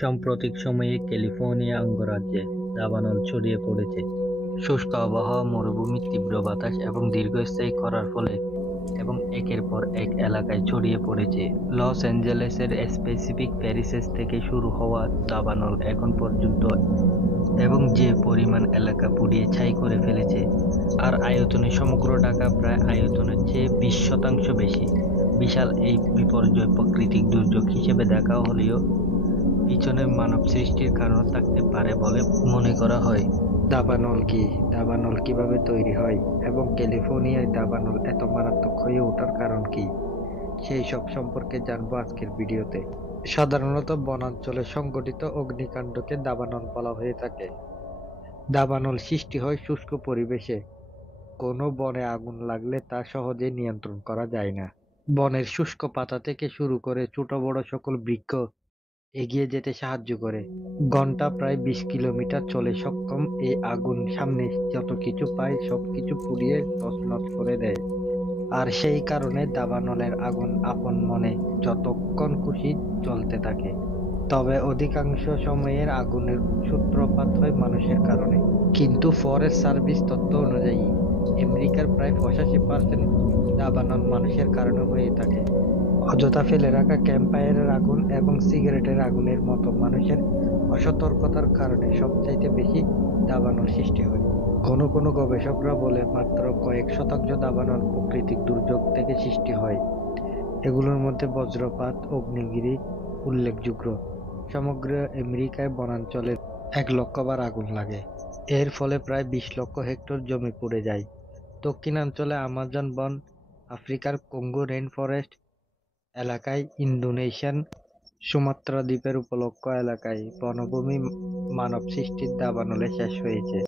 সাম্প্রতিক সময়ে ক্যালিফোর্নিয়া অঙ্গরাজ্যে দাবানল ছড়িয়ে পড়েছে। শুষ্ক আবহাওয়া, মরুভূমি, তীব্র বাতাস এবং দীর্ঘস্থায়ী খরার ফলে এবং একের পর এক এলাকায় ছড়িয়ে পড়েছে। লস অ্যাঞ্জেলেসের স্পেসিফিক প্যারিসেস থেকে শুরু হওয়া দাবানল এখন পর্যন্ত এবং যে পরিমাণ এলাকা পুড়িয়ে ছাই করে ফেলেছে, আর আয়তনে সমগ্র ঢাকা প্রায় আয়তনের চেয়ে 20% বেশি। বিশাল এই বিপর্যয় প্রাকৃতিক দুর্যোগ হিসেবে দেখা হলেও পিছনে মানব সৃষ্টির কারণ থাকতে পারে বলে মনে করা হয়। দাবানল কি? দাবানল কিভাবে তৈরি হয় এবং ক্যালিফোর্নিয়ায় দাবানল এত মারাত্মক হয়ে ওঠার কারণ কি, সেই সব সম্পর্কে জানবো আজকের ভিডিওতে। সাধারণত বনাঞ্চলে সংঘটিত অগ্নিকাণ্ডকে দাবানল বলা হয়ে থাকে। দাবানল সৃষ্টি হয় শুষ্ক পরিবেশে। কোনো বনে আগুন লাগলে তা সহজে নিয়ন্ত্রণ করা যায় না। বনের শুষ্ক পাতা থেকে শুরু করে ছোট বড় সকল বৃক্ষ এগিয়ে যেতে সাহায্য করে। ঘন্টা প্রায় 20 কিলোমিটার চলে সক্ষম এই আগুন সামনে যত কিছু পায় সবকিছু পুড়িয়ে তছনছ করে দেয়। আর সেই কারণে দাবানলের আগুন আপন মনে যতক্ষণ খুশি জ্বলতে থাকে। তবে অধিকাংশ সময়ের আগুনের সূত্রপাত হয় মানুষের কারণে। কিন্তু ফরেস্ট সার্ভিস তথ্য অনুযায়ী আমেরিকার প্রায় 85% দাবানল মানুষের কারণে হয়ে থাকে। অযথা ফেলে রাখা ক্যাম্পফায়ারের আগুন এবং সিগারেটের আগুনের মতো মানুষের অসতর্কতার কারণে সবচাইতে বেশি দাবানল সৃষ্টি হয়। কোনো কোনো গবেষকরা বলে মাত্র কয়েক শতাংশ দাবানল প্রাকৃতিক দুর্যোগ থেকে সৃষ্টি হয়। এগুলোর মধ্যে বজ্রপাত, অগ্নিগিরি উল্লেখযোগ্য। সমগ্র আমেরিকায় বনাঞ্চলে 1 লক্ষ বার আগুন লাগে। এর ফলে প্রায় 20 লক্ষ হেক্টর জমি পুড়ে যায়। দক্ষিণাঞ্চলে আমাজন বন, আফ্রিকার কঙ্গো রেইন ফরেস্ট এলাকায়, ইন্দোনেশিয়ান সুমাত্রা দ্বীপের উপকূল এলাকায় বনভূমি মানব সৃষ্টির দাবানলে শেষ হয়েছে।